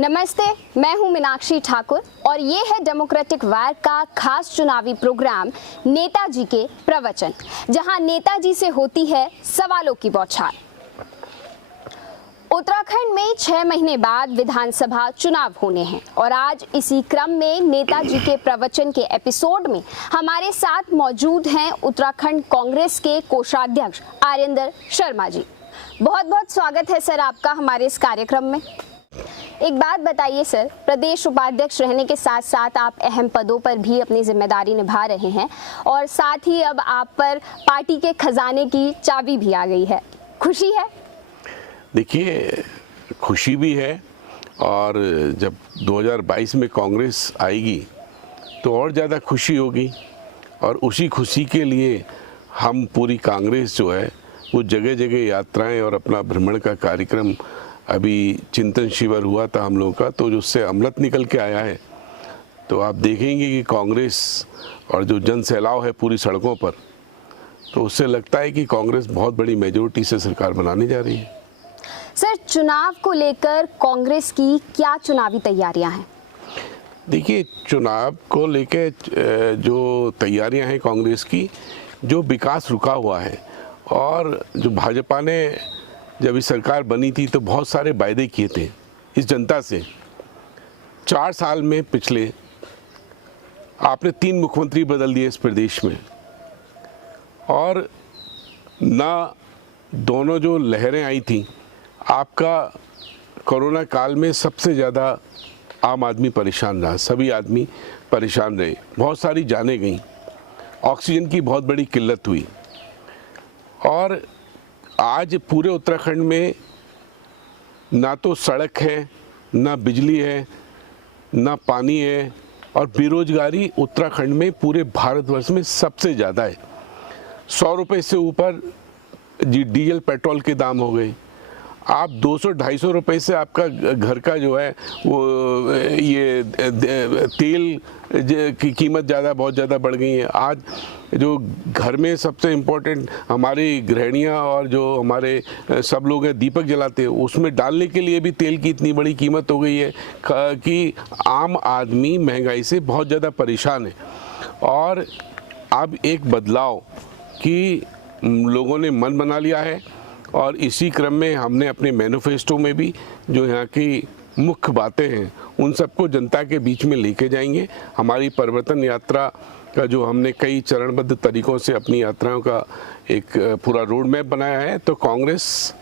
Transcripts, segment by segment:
नमस्ते, मैं हूं मीनाक्षी ठाकुर और ये है डेमोक्रेटिक वायर का खास चुनावी प्रोग्राम नेताजी के प्रवचन, जहां नेताजी से होती है सवालों की बौछार। उत्तराखंड में 6 महीने बाद विधानसभा चुनाव होने हैं और आज इसी क्रम में नेताजी के प्रवचन के एपिसोड में हमारे साथ मौजूद हैं उत्तराखंड कांग्रेस के कोषाध्यक्ष आर्येंद्र शर्मा जी। बहुत बहुत स्वागत है सर आपका हमारे इस कार्यक्रम में। एक बात बताइए सर, प्रदेश उपाध्यक्ष रहने के साथ साथ आप अहम पदों पर भी अपनी जिम्मेदारी निभा रहे हैं और साथ ही अब आप पर पार्टी के खजाने की चाबी भी आ गई है, खुशी है? देखिए, खुशी भी है और जब 2022 में कांग्रेस आएगी तो और ज़्यादा खुशी होगी और उसी खुशी के लिए हम पूरी कांग्रेस जो है वो जगह जगह यात्राएं और अपना भ्रमण का कार्यक्रम, अभी चिंतन शिविर हुआ था हम लोगों का, तो उससे अमृत निकल के आया है। तो आप देखेंगे कि कांग्रेस और जो जन सैलाव है पूरी सड़कों पर, तो उससे लगता है कि कांग्रेस बहुत बड़ी मेजोरिटी से सरकार बनाने जा रही है। सर, चुनाव को लेकर कांग्रेस की क्या चुनावी तैयारियां हैं? देखिए, चुनाव को लेकर जो तैयारियां हैं कांग्रेस की, जो विकास रुका हुआ है और जो भाजपा ने जब इस सरकार बनी थी तो बहुत सारे वायदे किए थे इस जनता से। 4 साल में पिछले आपने 3 मुख्यमंत्री बदल दिए इस प्रदेश में और ना दोनों जो लहरें आई थी, आपका कोरोना काल में सबसे ज़्यादा आम आदमी परेशान रहा, सभी आदमी परेशान रहे, बहुत सारी जानें गईं, ऑक्सीजन की बहुत बड़ी किल्लत हुई और आज पूरे उत्तराखंड में ना तो सड़क है, ना बिजली है, ना पानी है और बेरोजगारी उत्तराखंड में पूरे भारतवर्ष में सबसे ज़्यादा है। 100 रुपये से ऊपर डीजल पेट्रोल के दाम हो गए। आप 200-250 रुपये से आपका घर का जो है वो ये तेल की कीमत बहुत ज़्यादा बढ़ गई है। आज जो घर में सबसे इम्पोर्टेंट हमारी गृहिणियाँ और जो हमारे सब लोग हैं दीपक जलाते हैं, उसमें डालने के लिए भी तेल की इतनी बड़ी कीमत हो गई है कि आम आदमी महंगाई से बहुत ज़्यादा परेशान है। और अब एक बदलाव कि लोगों ने मन बना लिया है और इसी क्रम में हमने अपने मैनिफेस्टो में भी जो यहाँ की मुख्य बातें हैं उन सबको जनता के बीच में लेके जाएंगे। हमारी परिवर्तन यात्रा का जो हमने कई चरणबद्ध तरीकों से अपनी यात्राओं का एक पूरा रोड मैप बनाया है, तो कांग्रेस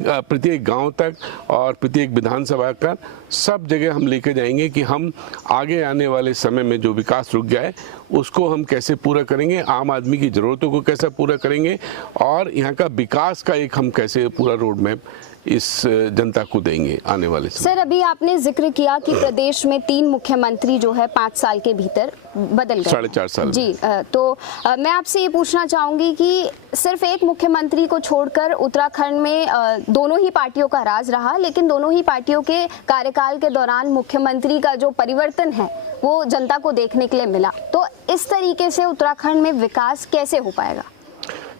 प्रत्येक गांव तक और प्रत्येक विधानसभा का सब जगह हम लेके जाएंगे कि हम आगे आने वाले समय में जो विकास रुक गया है उसको हम कैसे पूरा करेंगे, आम आदमी की ज़रूरतों को कैसे पूरा करेंगे और यहाँ का विकास का एक हम कैसे पूरा रोड मैप इस जनता को देंगे आने वाले समय। सर, अभी आपने जिक्र किया कि प्रदेश में 3 मुख्यमंत्री जो है 5 साल के भीतर बदल गए, 4.5 साल जी। तो मैं आपसे ये पूछना चाहूंगी कि सिर्फ एक मुख्यमंत्री को छोड़कर उत्तराखंड में दोनों ही पार्टियों का राज रहा, लेकिन दोनों ही पार्टियों के कार्यकाल के दौरान मुख्यमंत्री का जो परिवर्तन है वो जनता को देखने के लिए मिला। तो इस तरीके से उत्तराखंड में विकास कैसे हो पाएगा?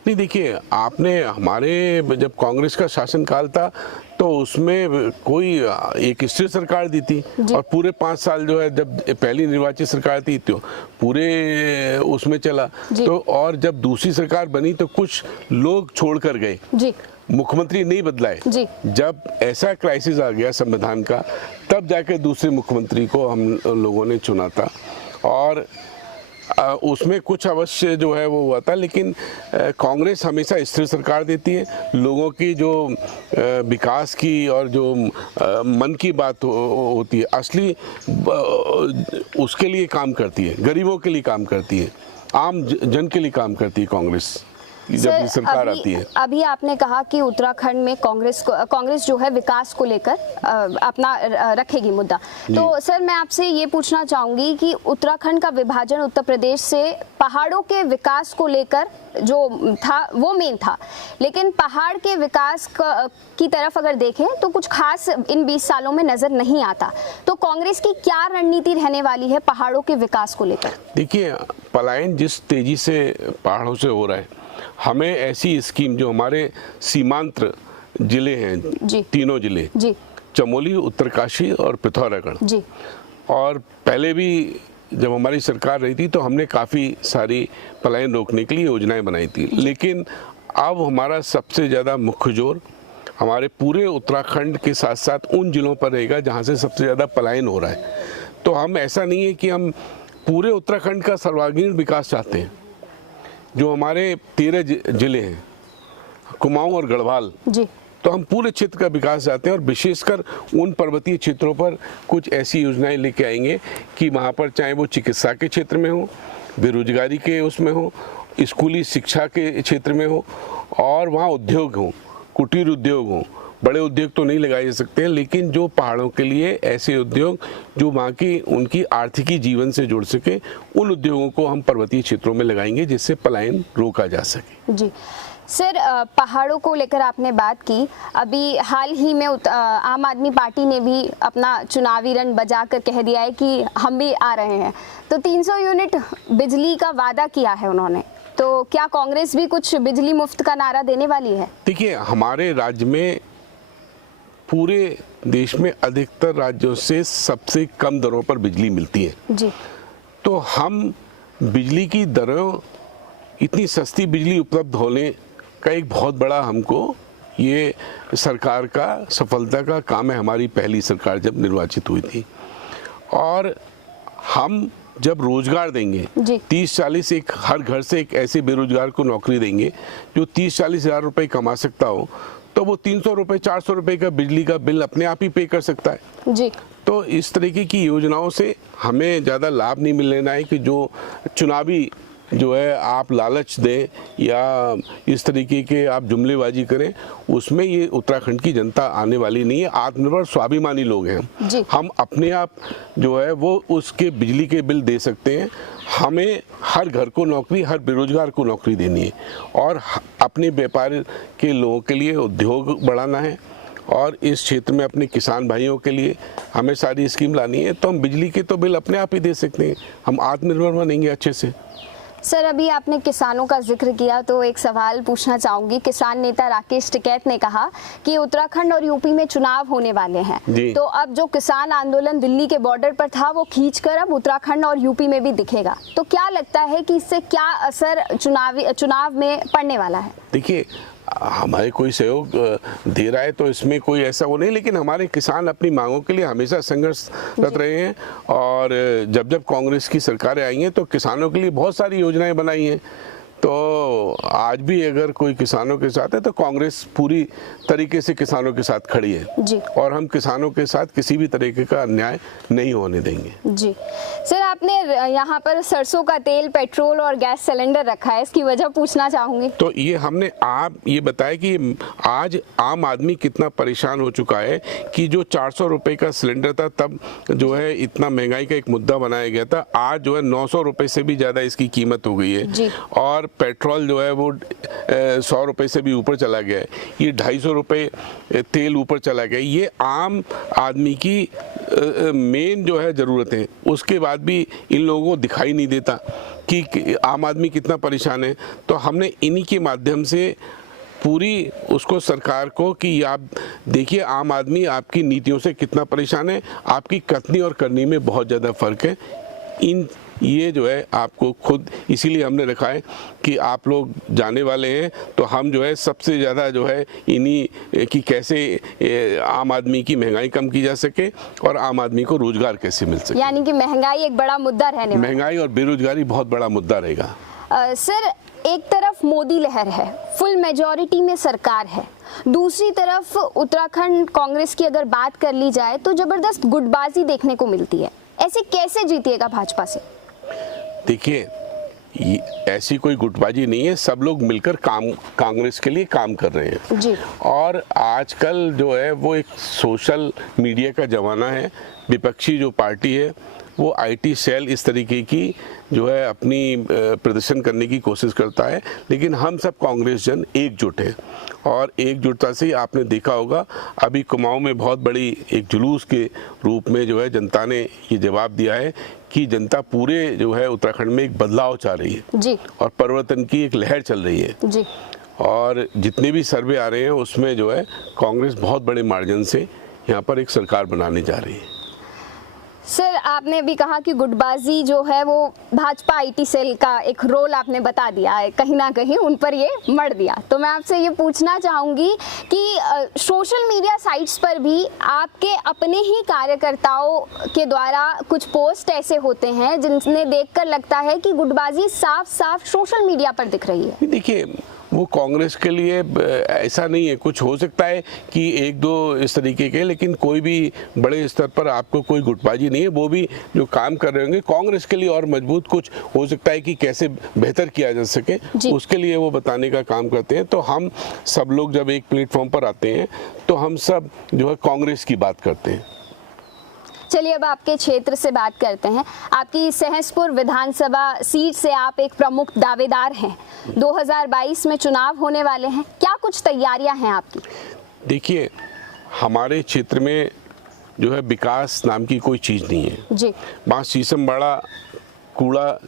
नहीं, देखिए, आपने हमारे जब कांग्रेस का शासनकाल था तो उसमें कोई एक स्थिर सरकार दी थी और पूरे 5 साल जो है जब पहली निर्वाचित सरकार थी तो पूरे उसमें चला। तो और जब दूसरी सरकार बनी तो कुछ लोग छोड़कर गए, मुख्यमंत्री नहीं बदलाए। जब ऐसा क्राइसिस आ गया संविधान का, तब जाकर दूसरे मुख्यमंत्री को हम लोगों ने चुना था और उसमें कुछ अवश्य जो है वो हुआ था, लेकिन कांग्रेस हमेशा स्थिर सरकार देती है। लोगों की जो विकास की और जो मन की बात होती है असली, उसके लिए काम करती है, गरीबों के लिए काम करती है, आम जन के लिए काम करती है कांग्रेस जब सरकार आती है। अभी आपने कहा कि उत्तराखंड में कांग्रेस जो है विकास को लेकर अपना रखेगी मुद्दा। तो सर, मैं आपसे ये पूछना चाहूंगी कि उत्तराखंड का विभाजन उत्तर प्रदेश से पहाड़ों के विकास को लेकर जो था वो मेन था, लेकिन पहाड़ के विकास की तरफ अगर देखें तो कुछ खास इन 20 सालों में नजर नहीं आता। तो कांग्रेस की क्या रणनीति रहने वाली है पहाड़ों के विकास को लेकर? देखिए, पलायन जिस तेजी से पहाड़ों से हो रहा है, हमें ऐसी स्कीम जो हमारे सीमांत जिले हैं, तीनों जिले, चमोली, उत्तरकाशी और पिथौरागढ़। जी। और पहले भी जब हमारी सरकार रही थी तो हमने काफ़ी सारी पलायन रोकने के लिए योजनाएं बनाई थी, लेकिन अब हमारा सबसे ज़्यादा मुख्य जोर हमारे पूरे उत्तराखंड के साथ साथ उन जिलों पर रहेगा जहां से सबसे ज़्यादा पलायन हो रहा है। तो हम ऐसा नहीं है कि हम पूरे उत्तराखंड का सर्वांगीण विकास चाहते हैं। जो हमारे 13 जिले हैं, कुमाऊं और गढ़वाल, जी। तो हम पूरे क्षेत्र का विकास चाहते हैं और विशेषकर उन पर्वतीय क्षेत्रों पर कुछ ऐसी योजनाएं लेके आएंगे कि वहाँ पर चाहे वो चिकित्सा के क्षेत्र में हो, बेरोजगारी के उसमें हो, स्कूली शिक्षा के क्षेत्र में हो, और वहाँ उद्योग हो, कुटीर उद्योग हो। बड़े उद्योग तो नहीं लगाए जा सकते हैं, लेकिन जो पहाड़ों के लिए ऐसे उद्योग जो वहाँ की उनकी आर्थिकी जीवन से जुड़ सके, उन उद्योगों को हम पर्वतीय क्षेत्रों में लगाएंगे जिससे पलायन रोका जा सके। जी सर, पहाड़ों को लेकर आपने बात की। अभी हाल ही में आम आदमी पार्टी ने भी अपना चुनावी रन बजाकर कह दिया है कि हम भी आ रहे हैं। तो 300 यूनिट बिजली का वादा किया है उन्होंने, तो क्या कांग्रेस भी कुछ बिजली मुफ्त का नारा देने वाली है? देखिए, हमारे राज्य में पूरे देश में अधिकतर राज्यों से सबसे कम दरों पर बिजली मिलती है। जी। तो हम बिजली की दरों, इतनी सस्ती बिजली उपलब्ध होने का एक बहुत बड़ा हमको ये सरकार का सफलता का काम है। हमारी पहली सरकार जब निर्वाचित हुई थी, और हम जब रोजगार देंगे 30-40 एक हर घर से एक ऐसे बेरोजगार को नौकरी देंगे जो 30-40 हज़ार रुपये कमा सकता हो, तो वो 300 रुपये 400 रुपये का बिजली का बिल अपने आप ही पे कर सकता है। जी। तो इस तरीके की योजनाओं से हमें ज़्यादा लाभ नहीं मिल लेना है कि जो चुनावी जो है आप लालच दें या इस तरीके के आप जुमलेबाजी करें, उसमें ये उत्तराखंड की जनता आने वाली नहीं है। आत्मनिर्भर स्वाभिमानी लोग हैं हम अपने आप जो है वो उसके बिजली के बिल दे सकते हैं। हमें हर घर को नौकरी, हर बेरोजगार को नौकरी देनी है, और अपने व्यापार के लोगों के लिए उद्योग बढ़ाना है, और इस क्षेत्र में अपने किसान भाइयों के लिए हमें सारी स्कीम लानी है। तो हम बिजली के तो बिल अपने आप ही दे सकते हैं, हम आत्मनिर्भर बनेंगे अच्छे से। सर, अभी आपने किसानों का जिक्र किया तो एक सवाल पूछना चाहूंगी। किसान नेता राकेश टिकैत ने कहा कि उत्तराखंड और यूपी में चुनाव होने वाले हैं, तो अब जो किसान आंदोलन दिल्ली के बॉर्डर पर था वो खींचकर अब उत्तराखंड और यूपी में भी दिखेगा। तो क्या लगता है कि इससे क्या असर चुनाव में पड़ने वाला है? देखिए, हमारे कोई सहयोग दे रहा है तो इसमें कोई ऐसा वो नहीं, लेकिन हमारे किसान अपनी मांगों के लिए हमेशा संघर्षरत रहे हैं, और जब जब कांग्रेस की सरकारें आई हैं तो किसानों के लिए बहुत सारी योजनाएं बनाई हैं। तो आज भी अगर कोई किसानों के साथ है तो कांग्रेस पूरी तरीके से किसानों के साथ खड़ी है जी। और हम किसानों के साथ किसी भी तरीके का अन्याय नहीं होने देंगे। जी सर, आपने यहाँ पर सरसों का तेल, पेट्रोल और गैस सिलेंडर रखा है, इसकी वजह पूछना चाहूंगी। तो ये हमने आप ये बताया कि आज आम आदमी कितना परेशान हो चुका है कि जो 400 रुपये का सिलेंडर था तब जो है इतना महंगाई का एक मुद्दा बनाया गया था, आज जो है 900 रुपये से भी ज़्यादा इसकी कीमत हो गई है जी। और पेट्रोल जो है वो 100 रुपये से भी ऊपर चला गया है, ये 250 रुपये तेल ऊपर चला गया। ये आम आदमी की मेन जो है ज़रूरत है, उसके बाद भी इन लोगों को दिखाई नहीं देता कि आम आदमी कितना परेशान है। तो हमने इन्हीं के माध्यम से पूरी उसको सरकार को कि आप देखिए आम आदमी आपकी नीतियों से कितना परेशान है, आपकी कथनी और करनी में बहुत ज़्यादा फ़र्क है। ये जो है आपको खुद इसीलिए हमने रखा है कि आप लोग जाने वाले हैं, तो हम जो है सबसे ज़्यादा जो है इन्हीं कि कैसे आम आदमी की महंगाई कम की जा सके और आम आदमी को रोजगार कैसे मिल सके। यानी कि महंगाई एक बड़ा मुद्दा रहने वाला। महंगाई और बेरोजगारी बहुत बड़ा मुद्दा रहेगा। सर, एक तरफ मोदी लहर है, फुल मेजॉरिटी में सरकार है, दूसरी तरफ उत्तराखंड कांग्रेस की अगर बात कर ली जाए तो जबरदस्त गुटबाजी देखने को मिलती है। ऐसे कैसे जीतिएगा भाजपा से? देखिए, ऐसी कोई गुटबाजी नहीं है, सब लोग मिलकर कांग्रेस के लिए काम कर रहे हैं जी। और आजकल जो है वो एक सोशल मीडिया का ज़माना है। विपक्षी जो पार्टी है वो आईटी सेल इस तरीके की जो है अपनी प्रदर्शन करने की कोशिश करता है, लेकिन हम सब कांग्रेस जन एकजुट हैं और एकजुटता से आपने देखा होगा अभी कुमाऊं में बहुत बड़ी एक जुलूस के रूप में जो है जनता ने ये जवाब दिया है कि जनता पूरे जो है उत्तराखंड में एक बदलाव चाह रही है जी। और परिवर्तन की एक लहर चल रही है जी। और जितने भी सर्वे आ रहे हैं उसमें जो है कांग्रेस बहुत बड़े मार्जिन से यहाँ पर एक सरकार बनाने जा रही है। सर, आपने भी कहा कि गुटबाजी जो है वो भाजपा आईटी सेल का एक रोल आपने बता दिया है, कहीं ना कहीं उन पर ये मर दिया। तो मैं आपसे ये पूछना चाहूँगी कि सोशल मीडिया साइट्स पर भी आपके अपने ही कार्यकर्ताओं के द्वारा कुछ पोस्ट ऐसे होते हैं जिन्हें देखकर लगता है कि गुटबाजी साफ साफ सोशल मीडिया पर दिख रही है। देखिए, वो कांग्रेस के लिए ऐसा नहीं है, कुछ हो सकता है कि एक दो इस तरीके के, लेकिन कोई भी बड़े स्तर पर आपको कोई गुटबाजी नहीं है। वो भी जो काम कर रहे होंगे कांग्रेस के लिए और मजबूत कुछ हो सकता है कि कैसे बेहतर किया जा सके, उसके लिए वो बताने का काम करते हैं। तो हम सब लोग जब एक प्लेटफॉर्म पर आते हैं तो हम सब जो है कांग्रेस की बात करते हैं। चलिए, अब आपके क्षेत्र से बात करते हैं। आपकी सहसपुर विधानसभा सीट से आप एक प्रमुख दावेदार हैं। 2022 में चुनाव होने वाले हैं, क्या कुछ तैयारियां हैं आपकी? देखिए, हमारे क्षेत्र में जो है विकास नाम की कोई चीज़ नहीं है जी। बांस शीशमबाड़ा कूड़ा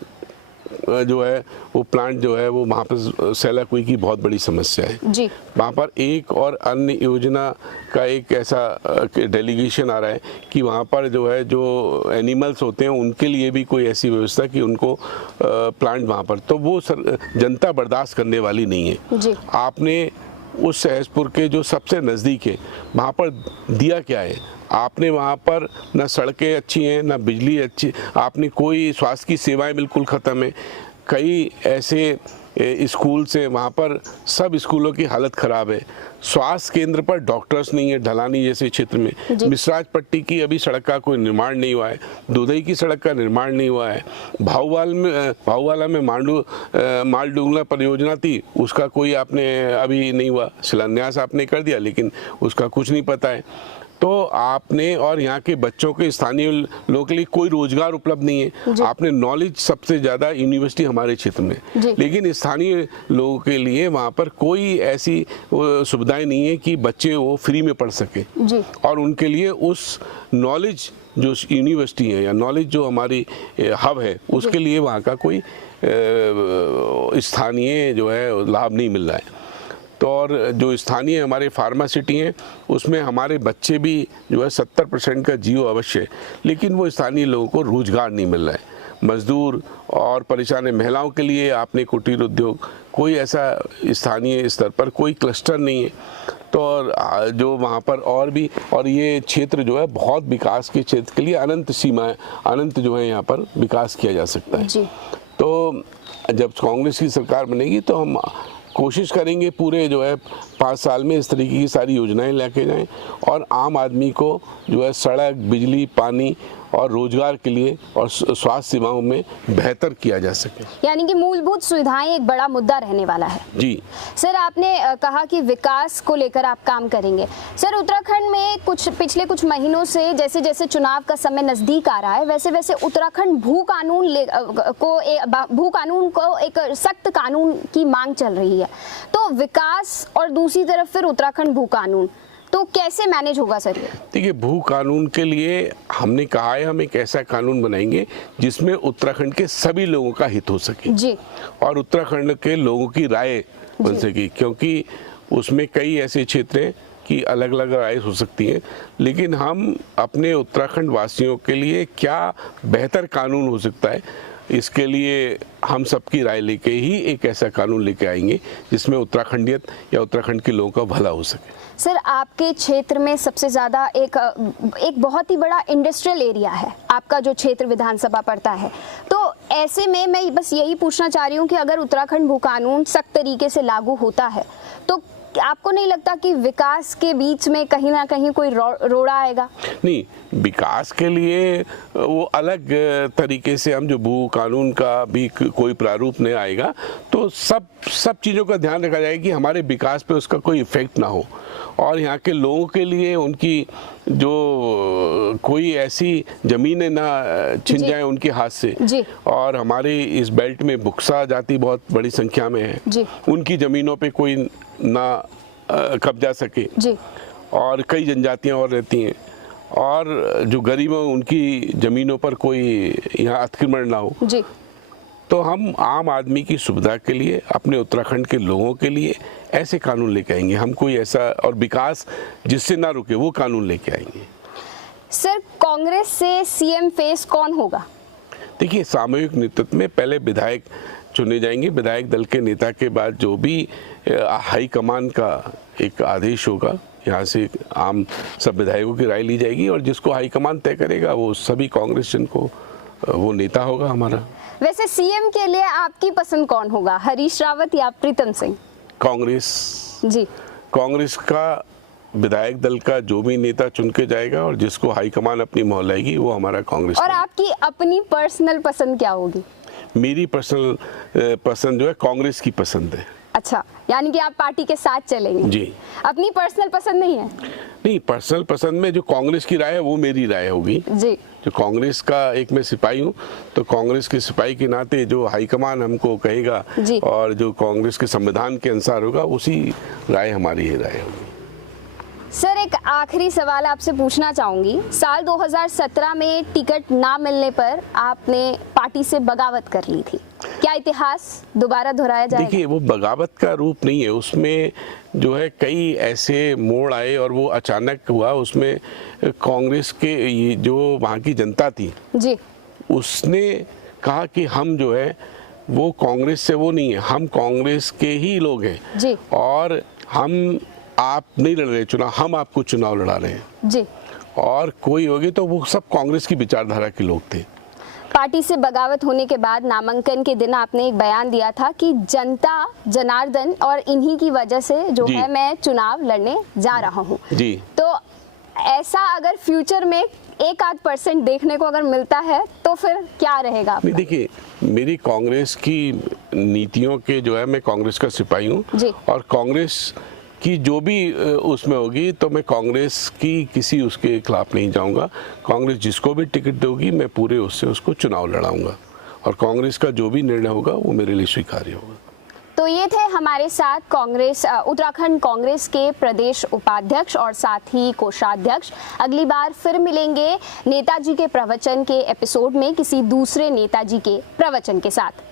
जो है वो प्लांट जो है वो वहाँ पर सैलाकुई की बहुत बड़ी समस्या है जी। वहाँ पर एक और अन्य योजना का एक ऐसा डेलीगेशन आ रहा है कि वहाँ पर जो है जो एनिमल्स होते हैं उनके लिए भी कोई ऐसी व्यवस्था कि उनको प्लांट वहाँ पर, तो वो जनता बर्दाश्त करने वाली नहीं है जी। आपने उस सहसपुर के जो सबसे नज़दीक है वहाँ पर दिया क्या है? आपने वहाँ पर न सड़कें अच्छी हैं, न बिजली अच्छी, आपने कोई स्वास्थ्य की सेवाएं बिल्कुल ख़त्म है। कई ऐसे स्कूल्स हैं वहाँ पर, सब स्कूलों की हालत ख़राब है। स्वास्थ्य केंद्र पर डॉक्टर्स नहीं है ढलानी जैसे क्षेत्र में। मिसराज पट्टी की अभी सड़क का कोई निर्माण नहीं हुआ है, दुधई की सड़क का निर्माण नहीं हुआ है, भाऊवाला में मालडूंगला परियोजना थी उसका कोई आपने अभी नहीं हुआ, शिलान्यास आपने कर दिया लेकिन उसका कुछ नहीं पता है। तो आपने, और यहाँ के बच्चों के स्थानीय लोगों के लिए कोई रोजगार उपलब्ध नहीं है। आपने नॉलेज सबसे ज़्यादा यूनिवर्सिटी हमारे क्षेत्र में, लेकिन स्थानीय लोगों के लिए वहाँ पर कोई ऐसी सुविधाएं नहीं है कि बच्चे वो फ्री में पढ़ सके और उनके लिए उस नॉलेज जो यूनिवर्सिटी है या नॉलेज जो हमारी हब है उसके लिए वहाँ का कोई स्थानीय जो है लाभ नहीं मिल रहा है। तो और जो स्थानीय हमारे फार्मासिटी हैं उसमें हमारे बच्चे भी जो है 70% का जियो अवश्य है, लेकिन वो स्थानीय लोगों को रोजगार नहीं मिल रहा है। मजदूर और परेशान महिलाओं के लिए आपने कुटीर उद्योग, कोई ऐसा स्थानीय स्तर पर कोई क्लस्टर नहीं है। तो और जो वहाँ पर और भी, और ये क्षेत्र जो है बहुत विकास के क्षेत्र के लिए अनंत सीमाएं, अनंत जो है यहाँ पर विकास किया जा सकता है। तो जब कांग्रेस की सरकार बनेगी तो हम कोशिश करेंगे पूरे जो है 5 साल में इस तरीके की सारी योजनाएं लेके जाएं और आम आदमी को जो है सड़क, बिजली, पानी और रोजगार के लिए और स्वास्थ्य सेवाओं में बेहतर किया जा सके। यानी कि मूलभूत सुविधाएं एक बड़ा मुद्दा रहने वाला है। जी सर, आपने कहा कि विकास को लेकर आप काम करेंगे। सर, उत्तराखंड में पिछले कुछ महीनों से जैसे जैसे चुनाव का समय नजदीक आ रहा है वैसे वैसे उत्तराखंड भू कानून को एक सख्त कानून की मांग चल रही है। तो विकास और दूसरी तरफ फिर उत्तराखंड भू कानून, तो कैसे मैनेज होगा सर ये? देखिए, भू कानून के लिए हमने कहा है हम एक ऐसा कानून बनाएंगे जिसमें उत्तराखंड के सभी लोगों का हित हो सके जी। और उत्तराखंड के लोगों की राय बन सके, क्योंकि उसमें कई ऐसे क्षेत्र हैं कि अलग अलग राय हो सकती है, लेकिन हम अपने उत्तराखंड वासियों के लिए क्या बेहतर कानून हो सकता है इसके लिए हम सबकी राय लेके ही एक ऐसा कानून लेके आएंगे जिसमें उत्तराखंडियत या उत्तराखंड के लोगों का भला हो सके। सर, आपके क्षेत्र में सबसे ज़्यादा एक बहुत ही बड़ा इंडस्ट्रियल एरिया है, आपका जो क्षेत्र विधानसभा पड़ता है। तो ऐसे में मैं बस यही पूछना चाह रही हूँ कि अगर उत्तराखंड भू कानून सख्त तरीके से लागू होता है तो आपको नहीं लगता कि विकास के बीच में कहीं ना कहीं कोई रोड़ा आएगा? नहीं, विकास के लिए वो अलग तरीके से हम जो भू कानून का भी कोई प्रारूप नहीं आएगा तो सब चीज़ों का ध्यान रखा जाएगा कि हमारे विकास पे उसका कोई इफेक्ट ना हो और यहाँ के लोगों के लिए उनकी जो कोई ऐसी ज़मीनें ना छिन जाए उनके हाथ से जी। और हमारे इस बेल्ट में बुक्सा जाति बहुत बड़ी संख्या में है जी। उनकी ज़मीनों पे कोई ना कब्जा सके जी। और कई जनजातियाँ और रहती हैं और जो गरीब हैं उनकी ज़मीनों पर कोई यहाँ अतिक्रमण ना हो जी। तो हम आम आदमी की सुविधा के लिए, अपने उत्तराखंड के लोगों के लिए ऐसे कानून लेके आएंगे। हम कोई ऐसा, और विकास जिससे ना रुके वो कानून लेके आएंगे। सर, कांग्रेस से सीएम फेस कौन होगा? देखिए, सामूहिक नेतृत्व में पहले विधायक चुने जाएंगे। विधायक दल के नेता के बाद जो भी हाईकमान का एक आदेश होगा, यहाँ से आम सब विधायकों की राय ली जाएगी और जिसको हाईकमान तय करेगा वो सभी कांग्रेस जन को वो नेता होगा हमारा। वैसे सीएम के लिए आपकी पसंद कौन होगा, हरीश रावत या प्रीतम सिंह? कांग्रेस जी, कांग्रेस का विधायक दल का जो भी नेता चुन के जाएगा और जिसको हाईकमान अपनी मोहर लाएगी वो हमारा कांग्रेस। और आपकी अपनी पर्सनल पसंद क्या होगी? मेरी पर्सनल पसंद जो है कांग्रेस की पसंद है। अच्छा, यानी कि आप पार्टी के साथ चलेंगे? जी। अपनी पर्सनल पसंद नहीं है? नहीं, पर्सनल पसंद में जो कांग्रेस की राय है वो मेरी राय होगी। जी। जो कांग्रेस का एक मैं सिपाही हूँ, तो कांग्रेस के सिपाही के नाते जो हाईकमान हमको कहेगा जी। और जो कांग्रेस के संविधान के अनुसार होगा उसी राय हमारी ही राय होगी। सर, एक आखिरी सवाल आपसे पूछना चाहूंगी। साल 2017 में टिकट ना मिलने पर आपने पार्टी से बगावत कर ली थी, क्या इतिहास दोबारा दोहराया जाएगा? देखिए, वो बगावत का रूप नहीं है, उसमें जो है कई ऐसे मोड़ आए और वो अचानक हुआ। उसमें कांग्रेस के जो वहाँ की जनता थी जी, उसने कहा कि हम जो है वो कांग्रेस से वो नहीं है, हम कांग्रेस के ही लोग हैं जी, और हम आप नहीं लड़ रहे चुनाव, हम आपको चुनाव लड़ा रहे हैं। जी। और कोई होगी तो वो सब कांग्रेस की विचारधारा के लोग थे। पार्टी से बगावत होने के बाद नामांकन के दिन आपने एक बयान दिया था कि जनता जनार्दन और इन्हीं की वजह से जो जी। है मैं चुनाव लड़ने जा रहा हूँ। जी। तो ऐसा अगर फ्यूचर में 1-8% देखने को अगर मिलता है तो फिर क्या रहेगा आपका? नहीं, देखिए, मेरी कांग्रेस की नीतियों के जो है, मैं कांग्रेस का सिपाही हूँ जी। और कांग्रेस की जो भी उसमें होगी तो मैं कांग्रेस की किसी उसके खिलाफ नहीं जाऊंगा। कांग्रेस जिसको भी टिकट दोगी मैं पूरे उससे उसको चुनाव लड़ाऊंगा और कांग्रेस का जो भी निर्णय होगा वो मेरे लिए स्वीकार्य होगा। तो ये थे हमारे साथ कांग्रेस उत्तराखंड कांग्रेस के प्रदेश उपाध्यक्ष और साथ ही कोषाध्यक्ष। अगली बार फिर मिलेंगे नेताजी के प्रवचन के एपिसोड में किसी दूसरे नेताजी के प्रवचन के साथ।